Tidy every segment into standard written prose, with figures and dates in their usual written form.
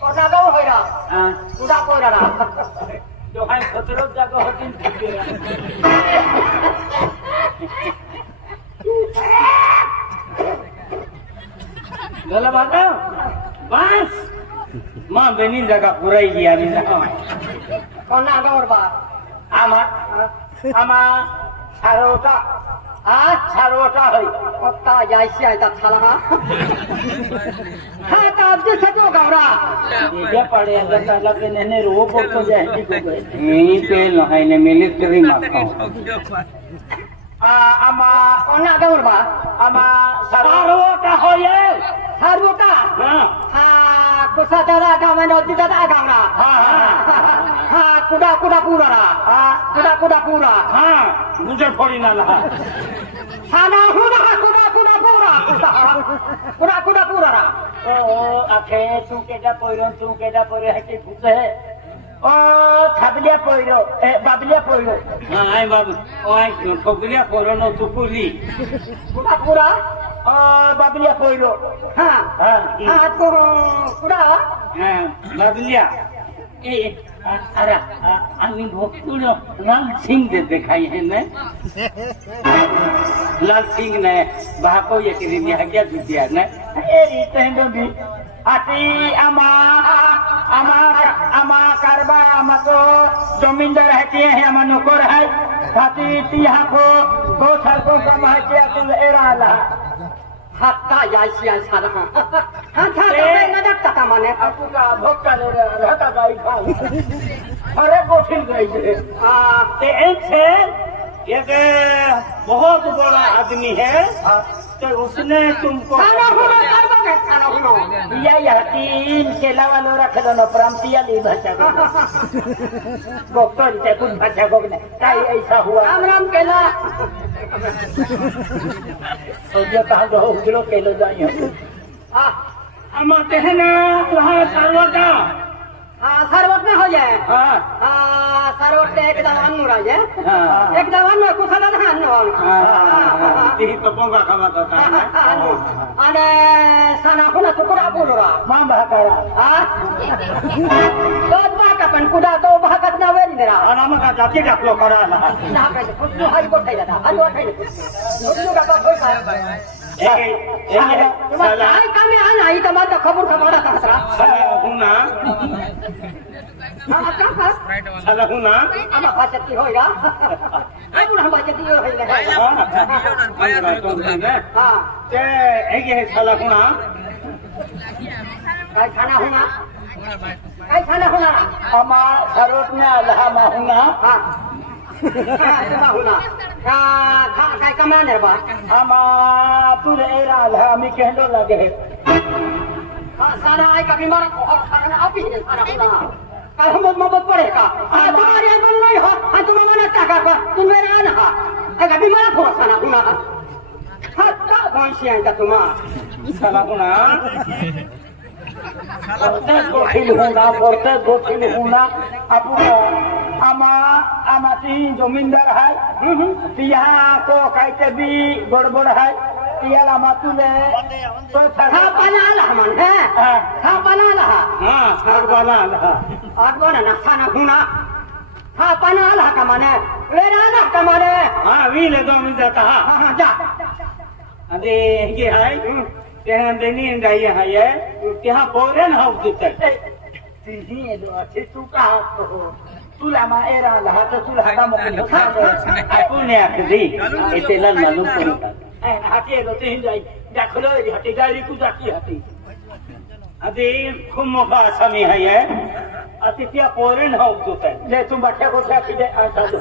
Kota kau hoira. Kuda kau ora. Dohai khotro jago hotin thike. Gala bata. Bas. Ma beni jaga purai dia ni. Kona kau orba. Ama sarota. sarota hoi. Kota yaisi aja salah ha. Ha tak ada satu kamera. Dia pada ada salah ke nenek robot ko jadi ko. Ini pel hai ne military makau. Ama kona kau orba. Ama sarota hoi. Sarota. Ha kusa dada kau menoti dada kamera. Ha kuda pura. Kuda pura. Mujar pori na lah. Sana kuda pura. Kuda pura. Oh, akhe tu keda poiro hai puse. Oh, thablia poiro. Bablia poiro. Ai babu. Oi, thablia poiro no tukuli. Kuda pura. Oh, bablia poiro. Ha tu kuda. bablia. Ara, আমি ভক্তুলো লাল সিং দে দেখাই है ने लाल सिंह ने बाको ये करी नि हग्या दुतिया ने ए रीते भी आती आमा करबा आमा को जमींदार रहती है आमा नौकर है खाती तिहा को 2 साल को कमा है क्या तुम एरा ला Hatta yaisi salah ha. Hatta tak nak kata mana. आपको का भोक्का ले रहता गाई खा अरे गोठिल गई ते एक है एक बहुत बड़ा आदमी है तो उसने तुमको खाना या तीन केला वालों रख दो ना प्रांतीय ली भाषा को गोक्टर से कुछ भाषा को नहीं ताई ऐसा हुआ राम केला तो ये कहाँ जो उजलो केलो जाइए हमारे हैं ना वहाँ सर्वदा सर्वत में हो जाए सर्वत एक दवान नुरा जाए एक दवान में कुछ अलग है यही तो पोंगा खावा तो था अरे सना कुना कुड़ा बोलरा मां बहकारा तो बाका पन कुड़ा तो बहकत ना वेरी मेरा आराम का जाति का फ्लो करा ना पे कुछ हरी को ठेला था हरी को ठेला नुनु का बात होई साला आई कामे आना ई त माता खबर था सरा हुना साला हुना अब बाचती होइगा अब हम बाचती होइगा हां ते एगे साला हुना काय खाना हुना अमा सरोट में आला मा हुना हां काय कमा ने बा अमा तुरे एरा आला मी कहलो लगे सारा आई का बीमार को खाना अभी है सारा हुना कल हम मत पड़ेगा तुम्हारी मन नहीं हो तुम मना टाका का तुम मेरे आना है का बीमार को खाना हुना हत्ता भैंसिया का तुमा साला हुना गोठिल हुना आपको आमाती जमींदार है यहाँ को कहते भी गड़बड़ है तियाला मातुले तो खा बना मन है खा बना ना खाना हुना खा बना का माने वेरा ना का माने वी ले दो मिल जाता जा अरे ये है तेरा देनी गई है ये यहाँ बोरेन हाउ दुतर तीही दो अच्छे तू कहाँ हो तुला मा एरा लहा तो तुला हटा मोकली आपू ने आखरी इते लाल मालूम करू हाथी लो तीन जाई देखलो हाथी गाड़ी को जाती हाथी अभी खूब मोका समी है ये अतिथिया बोरेन हाउ दुतर ले तुम बच्चा को क्या खिदे आता दो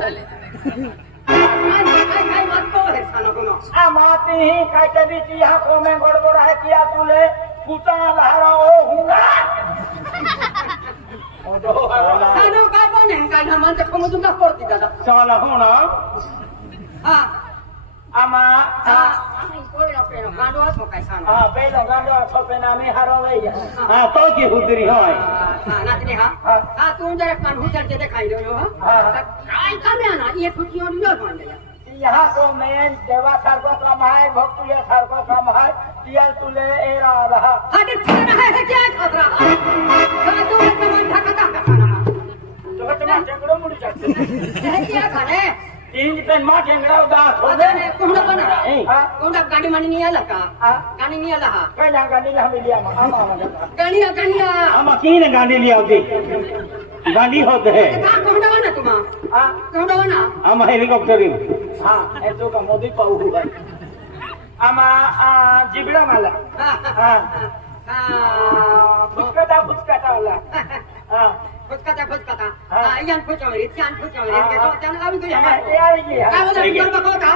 आमाती ही कहते भी यहाँ को में गड़बड़ है किया तुले कुटा लहरा ओ हुआ सानो का बने का मन तो कम तुम का पड़ती दादा साला होना हां आमा कोई ना पेनो गांडो तो कैसा ना पेनो गांडो तो पेना में हारो ले तो की हुदरी होय नाचने तुम जरा कान हुचर के दिखाई दो काय करने ना ये खुशियों नहीं बन गया यहाँ को मैं देवा सर को काम है भक्तुया सर को काम है तियाल तुले एरा रहा हटे छाना है क्या खतरा का तू कमान ढकता खाना तो तुम्हारा झगड़ो मुड़ी जाते है क्या खाने तीन पेन मां झगड़ा उदास हो अरे ने कोंडा बना हां कोंडा गाड़ी मानी नहीं आला का गाड़ी नहीं आला पहला गाड़ी ला हम लिया आमा गाड़िया हम किन गाड़ी लिया होती गाड़ी होते है का कोंडा बना तुम हां कोंडा बना हम हेलीकॉप्टर हां ए तो का मोदी पाऊ हुआ आमा जिबड़ा माला हां फुचकाटा वाला हां फुचकाटा यान फुचवरी त्यान फुचवरी के तो त्यान अभी तो यहाँ का बोला तुम बकोता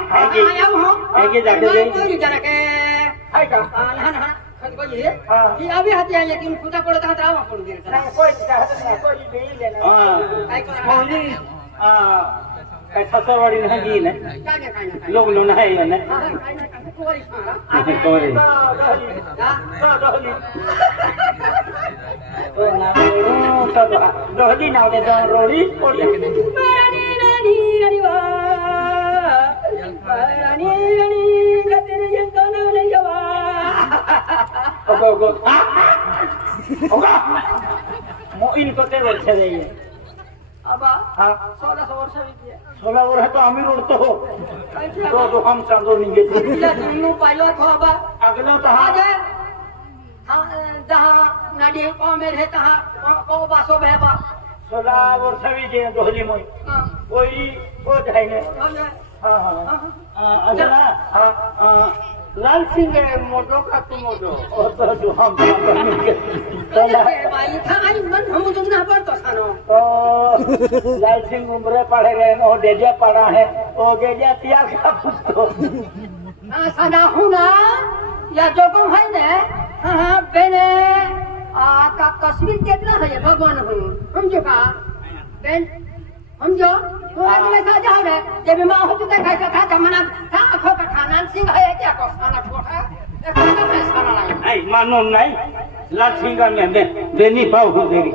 आया हो आगे जाके दे कोई जरा के हाय का ना ना खत को ये कि अभी हते आए लेकिन फुटा पड़ता था आवा पड़ गया नहीं कोई चाहत नहीं कोई नहीं लेना हां काय को ऐसा सवारी नहीं जी ने काय लोग लोना है ये ने काय ना कोरी सारा कोरी रोहली ना दे दो रोली कोरी रानी रानी रानी वा रानी रानी गतेरे ये दोनों ने जवा ओगो ओगा मो इनको ते वर्ष दे ये अबा हां 16 वर्ष बीत 16 वर्ष तो आम्ही रोडतो हो तो हम चांदो निगे तिला तुम्ही पाहिलं तो अबा अगला तो हां जहाँ नदी को में रहता है को बासो बहबा 16 वर्ष भी जे दोहली मोई कोई को जाए ने हां हां अगला हां लाल सिंह मोटो का तू मोटो और तो जो हम भाई था आई मन हम तुम ना पर तो सानो तो लाल सिंह उम्र पढ़े गए ओ डेजिया पढ़ा है ओ गेजिया तिया का पुस्तो सदा हुना या जो कम है ने हां बेने का तस्वीर कितना है भगवान हूं समझो का बेन समझो तो अगले सा जाओ रे जब मां हो तो खा मना था आंखों का खाना सिंह है क्या को खाना छोटा देखो ना मैं खाना लाया नहीं मानो नहीं लाल सिंह का में देनी पाऊ हो देरी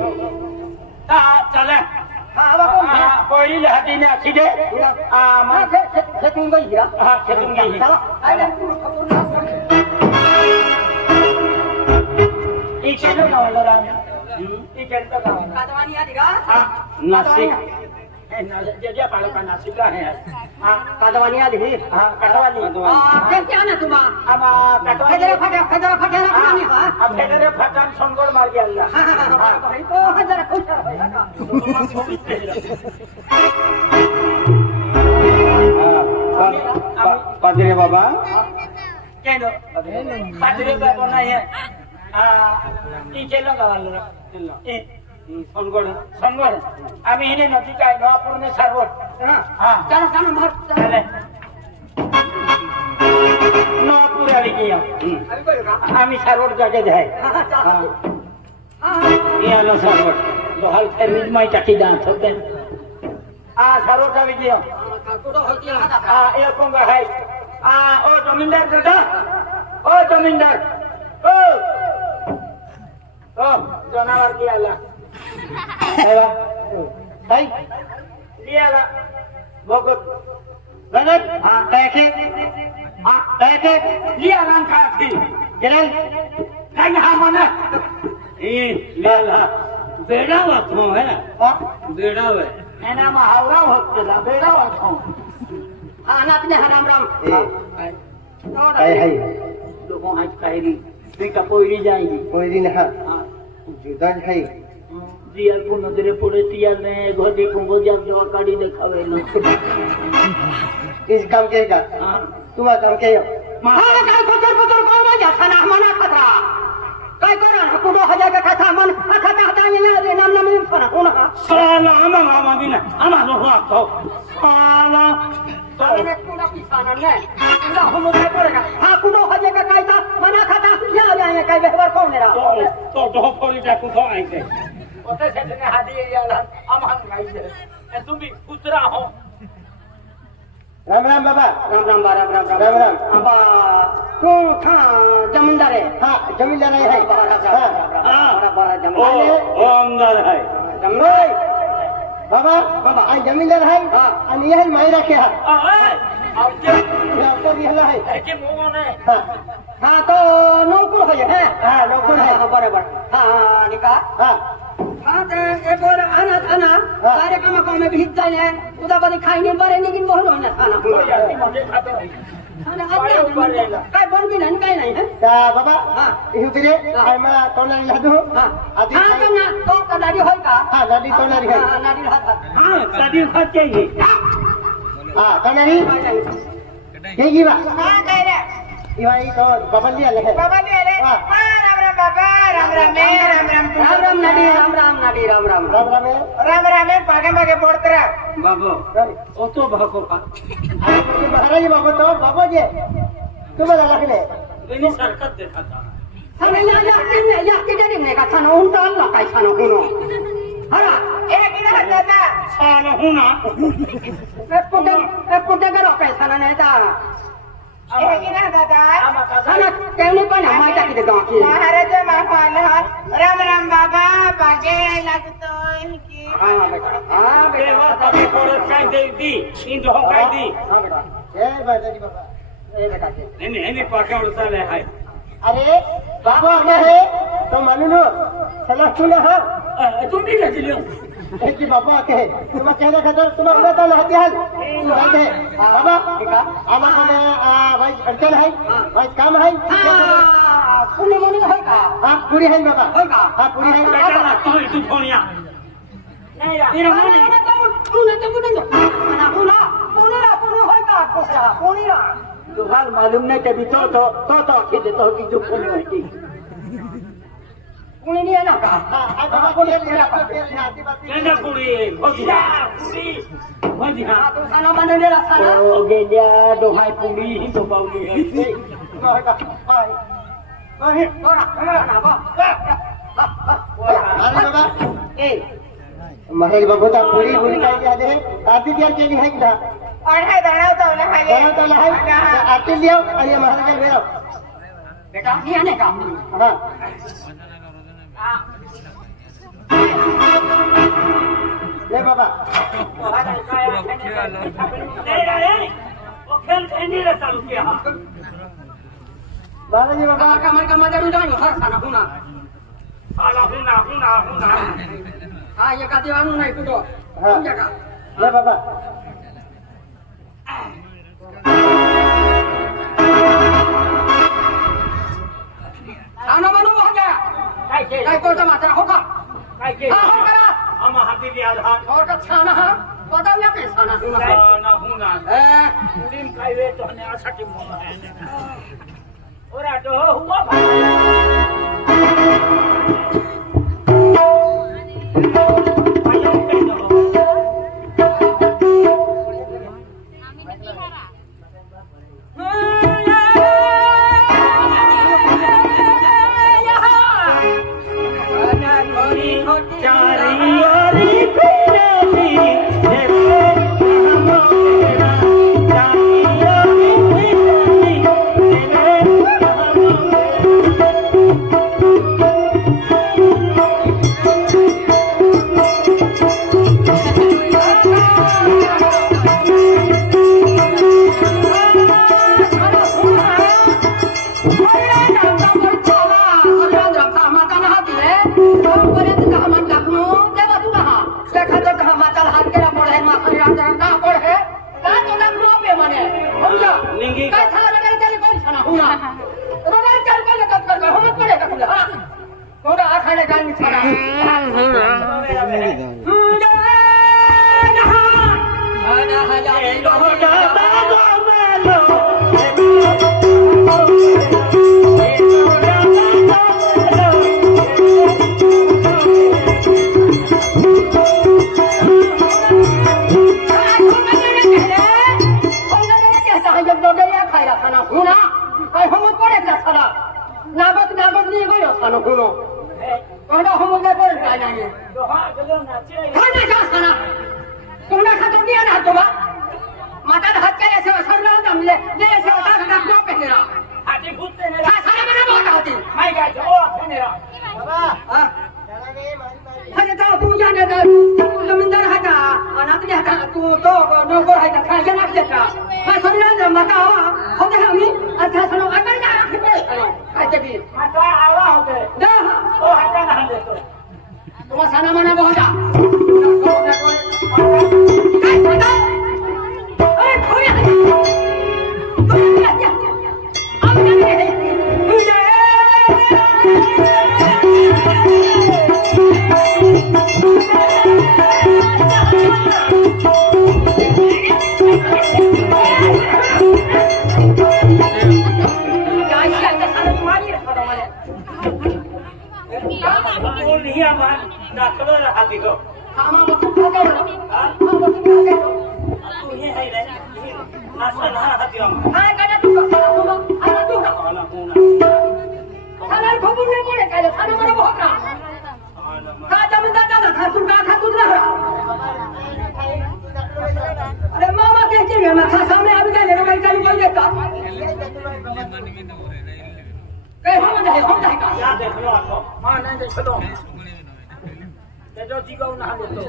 ता चले हां अब कौन है कोई लहदी ने अच्छी दे मां खेतूं गई हां खेतूं गई चलो आइए इके लो गावला राम इके तो गावला कादवानी आदि का हां नासिक जजिया पालो का नासिक है हां कादवानी आदि हां कटवानी क्या ना तुम अब कटवानी फेदरा फटे ना खानी हां अब फेदरे फटान संगोर मार गया अल्लाह हां भाई तो जरा खुश रहो पादरे बाबा केनो पादरे बाबा नहीं है ई केलो गावलो ए संगोर संगोर आम्ही हिने नदी काय नवापूर ने सारवट हां चलो चलो मार चले नवापूर आली गया अभी कोई का आम्ही सारवट जाके जाय हां ये आलो सारवट तो हाल फेर माई टाकी दांत होते सारवट आवी गया कुडो होती है ये कोंगा है ओ जमींदार दादा ओ जमींदार ओ जनावर की आला आवा भाई लियाला भगत भगत हां कैके लियाला का थी गिरल नहीं हां मने ए लियाला बेड़ा वाथो है ना बेड़ा वे एना में हावरा होतला बेड़ा वाथो हां ना अपने राम राम हाय हाय लोगों आज कायरी देखा पोईरी जाएगी कोई ना हां जुदा है दिया को नजरे पड़े तिया ने घोड़ी को जब जो गाड़ी दिखावे लो इस काम के का हां तुम्हारा काम के हां काय पतर को मजा खाना मना खतरा काय करा कुडो हो जाएगा खाता मन खाता हटा ये नाम नाम में फना होना साला मामा बिना आमा लो तो साला साले कुडो किसान ने कुडो हम उठे पड़ेगा हां कुडो हो जाएगा काय था मना खाता क्या आ जाए काय व्यवहार कौन है तो दो फोड़ी जाकू तो आएंगे ओते से ने हादी याला हम गाई है तुम भी खुसरा हो राम राम बाबा राम राम अबा तू था जमींदार है हां जमींदार है बड़ा जमींदार ओ अंदर है जंगल बाबा आई जमींदार है और यही मायरा के है अब ये आपको भी है के मुंह ने हां हाँ तो नौकुर है हैं हाँ नौकुर है बराबर हाँ निका हाँ हाँ तो एक और आना सारे काम में भीग जाए उदा बड़ी खाइने बरे निकिन बहुत होना खाना काय बन भी नहीं काय नहीं है बाबा इहु बिरे आइमा तोला लादु हाँ तो ना तो दादी होय का हाँ दादी तोला रि है हाँ दादी हाथ हाँ दादी हाथ चाहिए हाँ तोला रि के गी बा हाँ कह रे इवाई तो बाबा लिया ले बाबा ले ले राम राम बाबा राम राम नाडी राम राम पागे मागे पड़तरा बाबू ओ तो भागो का महाराज बाबा तो बाबा जे तुम्हाला लागले मैंने सरकत देखा था अरे या के डरी ने का छानो उन तो न काय छानो हुनो हरा ए किना हटा छानो हुना एक पुटे करो पैसा ना नहीं था ए किना दादा खाना केने पण हमारा की गांव की महाराज महान राम बाबा पागे लगतो इनकी हां बेटा अभी थोड़ा काय दे दी इन दो काय दी हां बेटा जय बाजाजी बाबा ए बेटा नहीं पाके उड़सा ले है अरे बाबा हमारे तो मालूम चला सुना हाँ तुम भी कैसे लियो कि बाबा के तुम कहने खतर तुम उधर तो लहती हाल बैठे बाबा आमा हमें भाई अड़चन है भाई काम है पुणे मोनी है का हाँ पूरी है बाबा है का हाँ पूरी है बेटा तू फोनिया नहीं यार मेरा मन नहीं पुणे तो पुणे ना पुणे है का कोसा पुणे ना तो हाल मालूम नहीं कभी तो खींच तो कि जो पुणे है की पुणे नहीं है ना का हाँ बाबा को ले लिया केना पूरी भोजी हाँ तो खाना बने ले रखा ना ओ गेलिया दोहाई पूरी ही तो बाउली है अरे बाबा ए महेश बाबू तो पूरी पूरी का याद है आरती दिया के लिए है क्या पढ़ाई दाना तो ना खाए दाना तो लहाई आरती लियो अरे महाराज ले आओ बेटा ये आने का हाँ ले बाबा नहीं वो खेल नहीं रहा चालू किया बाबा जी बाबा का मदर उड़ानी हर खाना हुना साला हुना हाँ ये का दीवानू नहीं कुछ हाँ ले बाबा खाना बनो हो गया काय को मात्रा होगा हाँ करा हम हाथी लिया था और का छाना है पता नहीं कैसा ना हुना उड़ीन काय वे तो हने आशा की मोह है और आटो हुआ देतो तुम्हा साना मना बहुत जा अरे खोया अब दाखल राहते गो आमा बसू खाते आमा बसू खाते तू हे है रे नासा ना राहते हम काय काय तू आना तू आला होना साना खबर नाही पडे काय साना मला बहुत ना का जमीनदार का खातून ना अरे मामा कहते हैं मैं सामने आ गया रे भाई कल बोल देता कहीं हम जाए का या देख लो आपको हां नहीं देख लो ते जो जी को ना देतो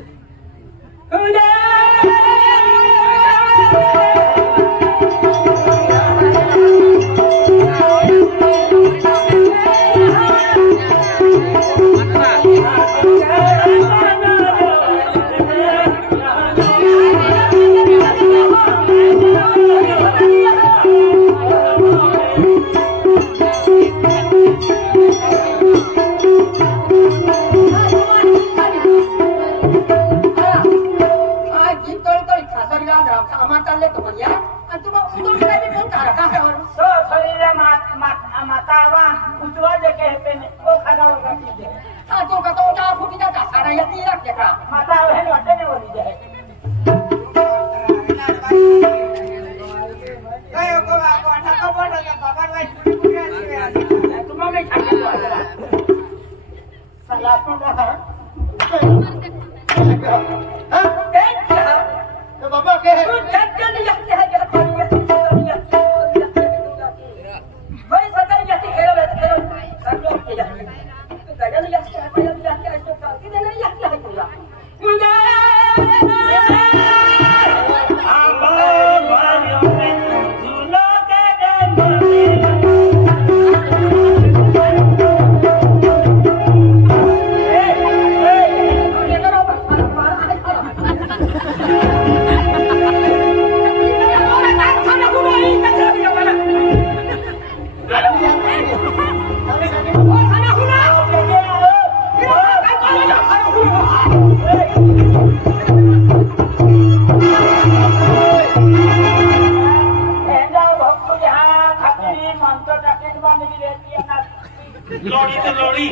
लोड़ी तो लोड़ी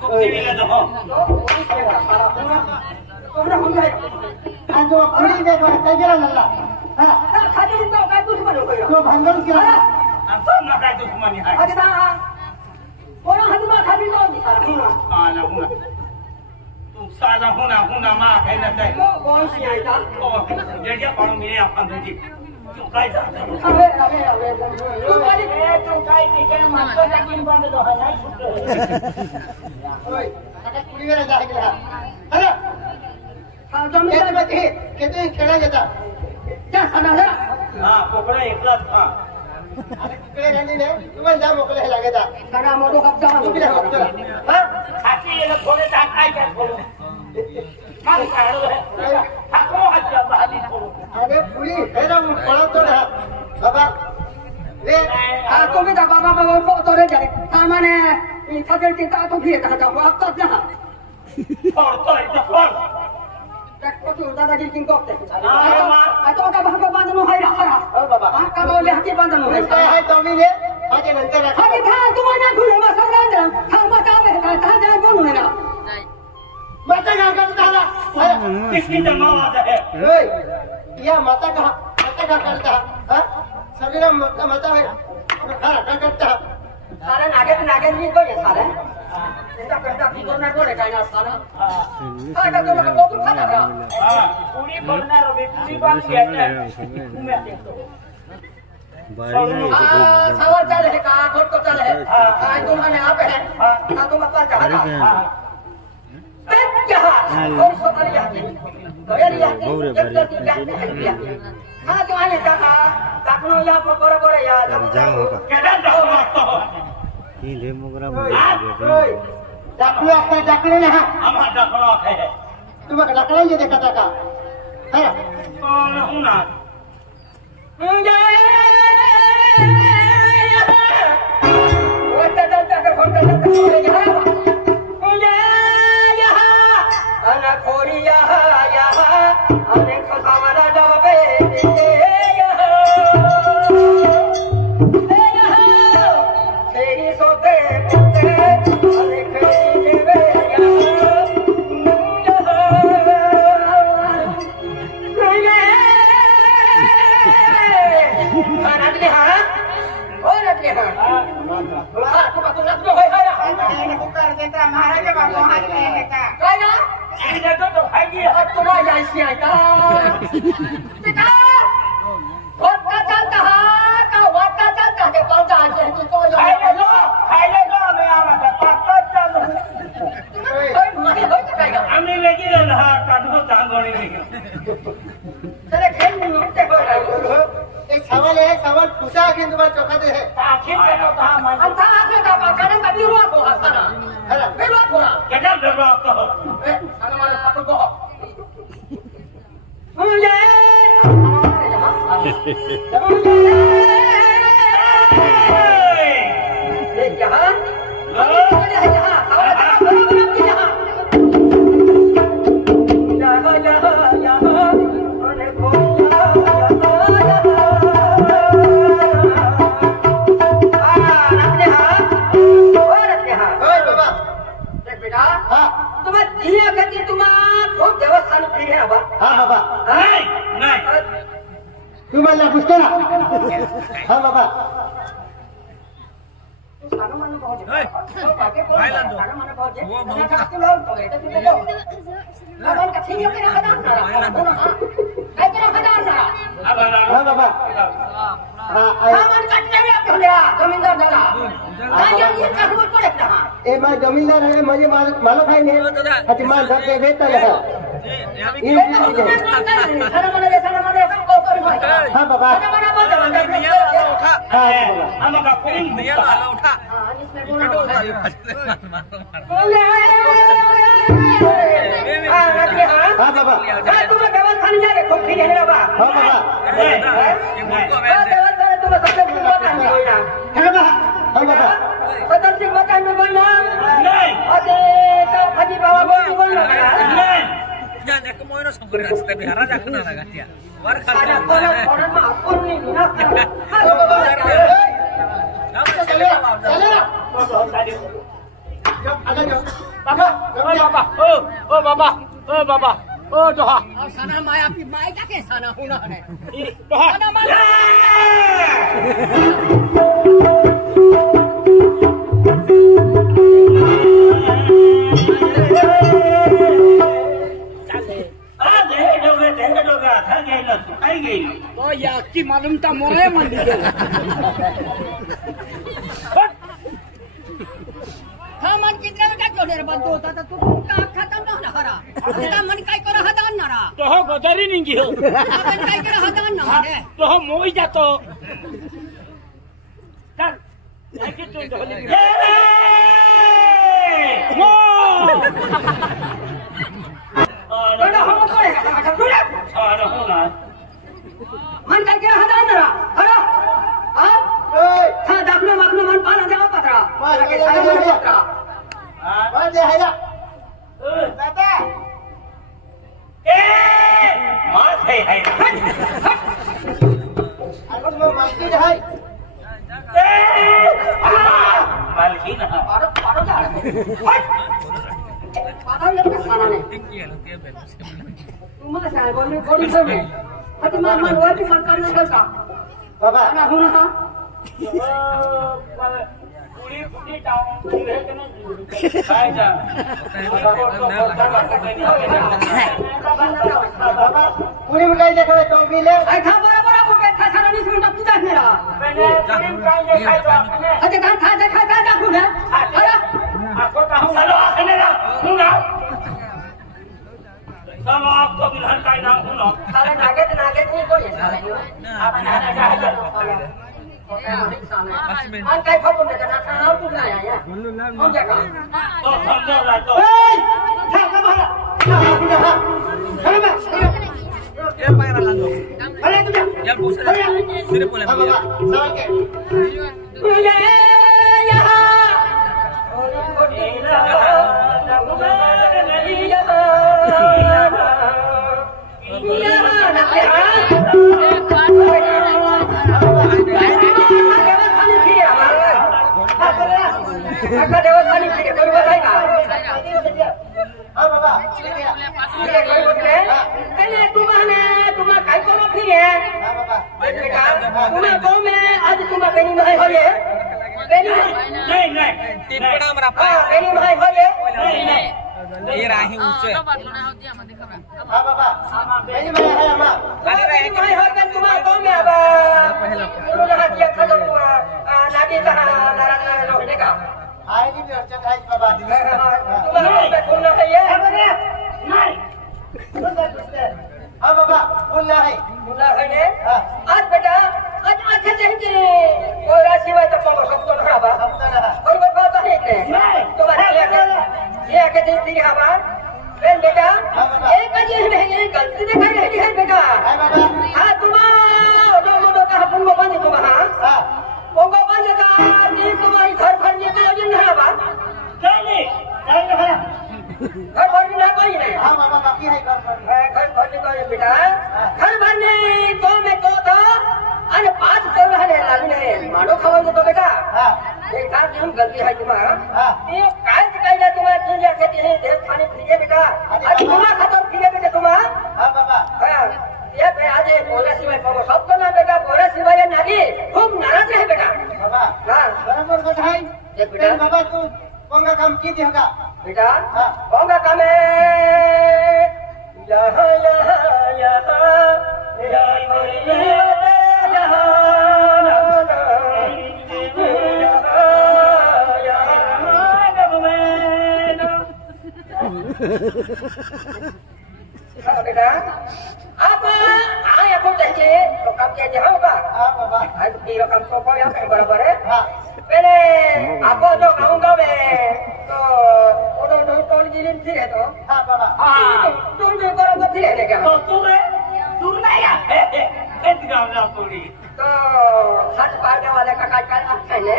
कुत्ते भी ले दो आज जो पूरी देखो तेजरा लल्ला हां खाते तो काय दुश्मन हो गयो जो भांगल के हम सब ना काय दुश्मनी है अरे ना कोण हनुमा खाली तो आला हुना तू साला हुना मां है ना ते कोण सी आईता ओ जेजा पण मेरे अपन दे तू काय जाता अरे तू वाली तू काय नहीं के मास्टर तकिन बंद दो है नहीं छूट ओए आता पूरी वेळा जाय गेला अरे हा जमीन केते केते खेळा घेता त्या सणाला हां कोकड़ा एकला था अरे तिकडे राहिली नाही तुम्हाला जा मोकळे हे लागेता सणा मोठो कब्जा तुम्ही जा मोकळे हां खाती ये थोड़े ता काय काय बोलो मार काढो है ठाको हत्या बहाली करू अरे पुरी हेरा पळवतो ना बाबा रे हा तुम्ही जा बाबा फोटो रे जारे सामाने खाते चिंता तो भी कहा वापस ना और तो इतना फल कतो दादागिरी किंग कोते अरे मार आता का भाग बांधनो है हरा ओ बाबा हा का बोले हाती बांधनो है काय आहे तुम्ही रे माझे नंतर हाती था तुम्हाला खुले मा सगळ्यांना था मतावे का था जाय बोलू ना माता का करता ना किसकी जमावत है ओए या माता का करता हां सगळा माता है हां का करता साला नागे नी कोई साला एटा करता फिरना कोरे काय ना साला हा का तो बहुत खाना का हां पूरी बनना रे पूरी बन गया है तुम्हें देखो सवाल चल है का घोट को चल है हां तुम्हारे आप है हां तुम अपना चाहता हां क्या और सोमरिया गयरिया हां तो आने का ताकनो या बरोबर या केडा जाओ ही ले मोगरा ओए डाकलो आता डाकलो ना आम्हा डाकलो आहे तुम्हाला डाकला ये देखा का हा कोण होणार सवाल पूछा कि तुम्हारा चौका दे है हाँ बाबा नहीं तुम्हाला पूछते ना हाँ बाबा हाँ बाबा जमीनदार दादा ए मैं जमीनदार है मुझे मालूम है नहीं हतिमान धर के वेतन है हाँ बाबा हाँ बाबा तुम्हें व्यवस्था नहीं जाएगा खूब ठीक है बाबा हाँ बाबा हाँ बाबा सदर सिंह मकान में बोलना नहीं अरे तो हाजी बाबा बोलना नहीं jangan kemoy no sangkut dengan setiap hari aja kena lagi dia. War ada kalau orang maafkan nih Oh, doha. sana maya pi mai tak ke sana huna ne Doha. sana maya Oh ya, ki malum ta moe mandi ke. Kaman कितने बेटा क्यों der बंद होता था तू का खत्म ना हरा तेरा मन काय कर हदान ना रा तो हो गोदरी निंगी हो. मन काय कर हदान ना रे तो हो मोई जातो. चल. ऐसे तू ढोली. मो. बेटा हम करेगा बेटा अरे हो ना. मन काय कर हदान ना रा हरा हां था दाखलो माखलो मन पाला देवा पत्रा के सारे मन पत्रा बस ये है ना दादा ए मास है अरे मैं मस्जिद है ए मालकिन है पारो जा पारो ये के साना ने tinggi ya tiap hari. तुम सारे बोलने थोड़ी से में अति मान मान वो भी सरकार ने कर का बाबा ना होना था पूरी पूरी टाउन पूरी है कि नहीं खाई जा बाबा पूरी मिठाई देखो तो भी ले आई था बराबर को बैठा सारा 20 मिनट पूजा मेरा मैंने पूरी टाइम में खाई तो आपने अरे खा जा खुद है अरे आपको कहूं चलो आखने ना हूं ना सब आपको बिल्हन का नाम हूं ना सारे नागे नहीं तो ये सारे आपने Man kai khóc con này cho nó tháo chút này à? Không chắc à? तो समझो ला तो Thằng các bạn ạ. Thằng các bạn. Dia pangeran langsung. Kalian tuh jangan. Yang bos ada. Sini boleh Apa, dia. Pak? Salah ke? Kakak dewa tani kiri kau batai kah? Apa, Pak? Kiri kau batai? Ini तुम्हारा काय करो फिर है? Apa, Pak? तुम्हारा गाँव में आज तुम्हारा बेनी भाई हो ये? बेनी नहीं नहीं Tin pernah berapa? हाँ बेनी भाई हो ये? Dia rahi uce. Apa, Pak? Ini mana hai, Pak? Beni भाई हो kan तुम्हारा गाँव में अब उन्होंने हथियार खत्म हुआ नाटी कहाँ नारायण रोहने का Ini biar cek hai, Bapak. तुम्हारा गाँव में कौन है ये? Apa, Pak? Punya hai. Munna है ने आज बेटा आज आखे चाहिए कोई राशि में तो पंगो सब तो खड़ा बा और वो बात है कि तुम्हारे ये आके दिन दी हवा बेन बेटा एक अजीब में ये गलती दिखाई रही है बेटा हाँ तुम्हारा दो का पंगो बंद तुम्हारा पंगो बंद का ये तुम्हारी घर भरने का योजना है बा चलिए घर भरने ना कोई नहीं हाँ, Bapak, बाकी hai घर पर. घर भरने को बेटा घर भरने को में को तो अरे 5 करोड़ है लागने मानो खाओगे तो बेटा हाँ. एक काम की गलती है तुम्हारा हाँ. ये काय दिखाइला तुम्हारा दिन जाके दिन देव खाने पीए बेटा आज तुम्हारा खत्म पीए बेटा तुम्हारा हाँ, Bapak. हां ये बे आज बोला सिवाय पाओ सब तो ना बेटा बोला सिवाय नागी खूब नाराज है बेटा Bapak. हां बराबर बात hai. ये बेटा Bapak tu पंगा काम की दिया का. बेटा हाँ. होगा कमे यहाँ यहाँ यहाँ बेटा आप आया कौन चाहिए तो काम किया जाए होगा हाँ, Bapak. आज फिर काम तो कोई आप बराबर है हाँ. पहले आपको जो गाँव में तो वो टोल जिले फिर है तो हाँ, Bapak. हाँ तुम भी बराबर फिर है क्या तो तू नहीं है एक गाँव जा तोड़ी तो सच पारने वाले का काट अच्छा है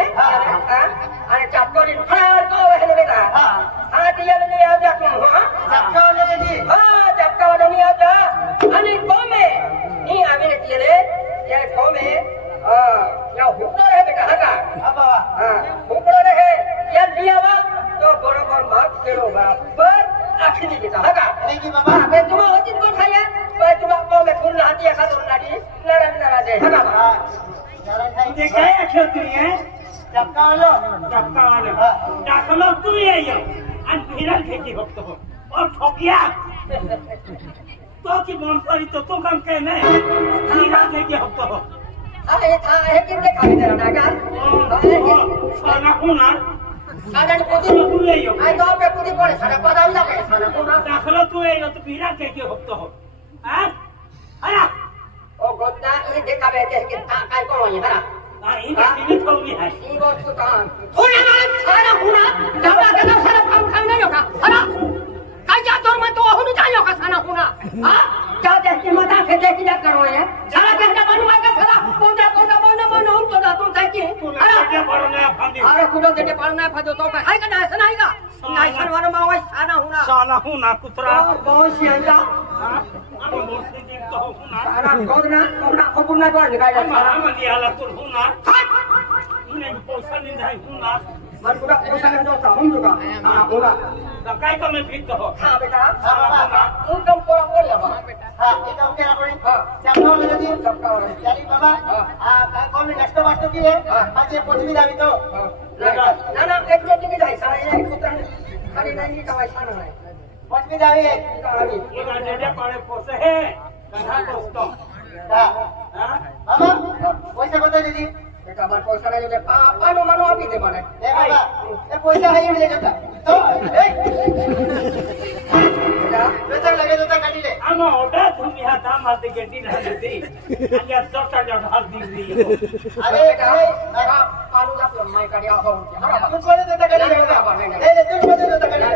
अरे चप्पल फटार को है बेटा हाँ दिया नहीं आ जा तुम हाँ Cakap oleh ni. हाँ चपका वाला नहीं आ जा अरे गाँव में नहीं आवे नहीं दिए ले ये गाँव में या हुक्का रहे बेटा हका हाँ, Bapak. हाँ हुक्का रहे या दिया वा तो बराबर मार्क करो बराबर आखिरी बेटा हका Ini ki, हाँ Bapak. मैं तुम्हारा होती को खाया मैं तुम्हारा गाँव में फूल हाथी खा दो नारी नाराज है हका हाँ. Jalan hai. मुझे क्या खेती है Cakap oleh. चक्का वाले चक्का तू ही है ये अनफिरल खेती होता हो और ठोकिया तो की बोलता तो तू काम कहने फिरल खेती होता हो अरे था है कितने खाने दे रहा नागा साना कुना साना पुती तू ही है आई तो पे पुती पड़े साना पता ही ना पे साना पुना दाखला तू है तो फिरल खेती होता हो हाँ अरे ओ गोदा ये देखा बेटे है कि काय को वही हरा इनका कितनी थोड़ी है ये बात तो कहां थोड़ा ना सारा हुना दवा के सारा काम नहीं होगा हरा काय जा तोर में तो हुन जायो का साना हुना हां क्या देख के मता के देख लिया करो ये सारा कहना बनवा के सारा कोना हम तो ना तुम कह के क्या पढ़ना फांदी अरे कुडो के पढ़ना फजो तो का है का ना ऐसा नहीं का नहीं सरवानो मावा साना हुना साला हूँ ना कुतरा बहुत शियाला আমি বলছি যে তো হবো না सारा कोना खबर ना कर निकाल सारा আমি দিয়ালা তোর হবো না ইনে পয়সা নিয়ে যাই হবো না मन पूरा पैसा का दोस्त हम जुगा हां होगा কাই কমে ফিট हो हां बेटा तू कम पूरा बोल या हाँ, itu okey apa ni? हां Cakap oleh ni. सबका और Jadi, Bapak. Kau ni next waktu ki hai. Macam putri dah itu. ना ना एक मिनट के जाए सारा ये कुत्ता खाली नहीं का वैसा ना है Putri dah ni. कहानी ये गाने पाड़े पोसे है कहां दोस्तों Dah. हां Bapak, पैसा kau jadi. बेटा हमारे पैसा नहीं दे पापा नो मानो अभी दे माने Bapak. पैसा hai ni dia kata. To, बेटा betul lagi tu tak kadi le. आम ओटा तुम्ही हात आम्हाला गेटी राहते आणि या चोटाच्या भाग दिली अरे काय कालू जातो मायकडे आहो तू कोणी देता कडे नाही तू कोणी देता कडे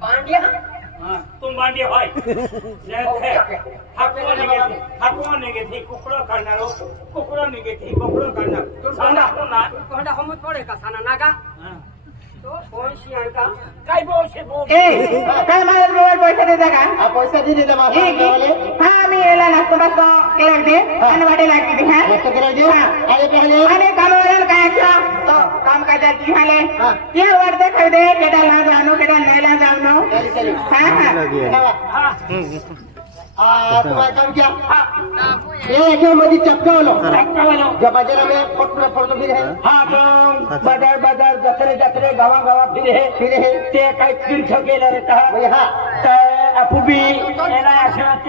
पांड्या तुम बांडिया भाई ठाकुर निघे कुकडो करणार कुकडो निघे कुकडो करणार सांगा पुन्हा कोणा हमत पडे का साना नागा तो कोण शियाळ का काय बोलशे बोल ए काय माझ्या मोबाईल पैसे देता का हा पैसा दे देता मला हा मी याला लागतो बस केलं दे आणि वाटे लागते हा मस्त करा दे अरे पहले आणि कामावर काय तो काम काय जाती हाले ये वाटते खरदे केडा ना जानो केडा नेला जानो चली चली हां तुम्हारा काम क्या ये जो मधी चपकावलो जब बाजार में फोटो फिर है हा तो बाजार जत्रे गावा फिर है ते काय तीर्थ केलं रे भाई हाँ तर अपुबी याला असं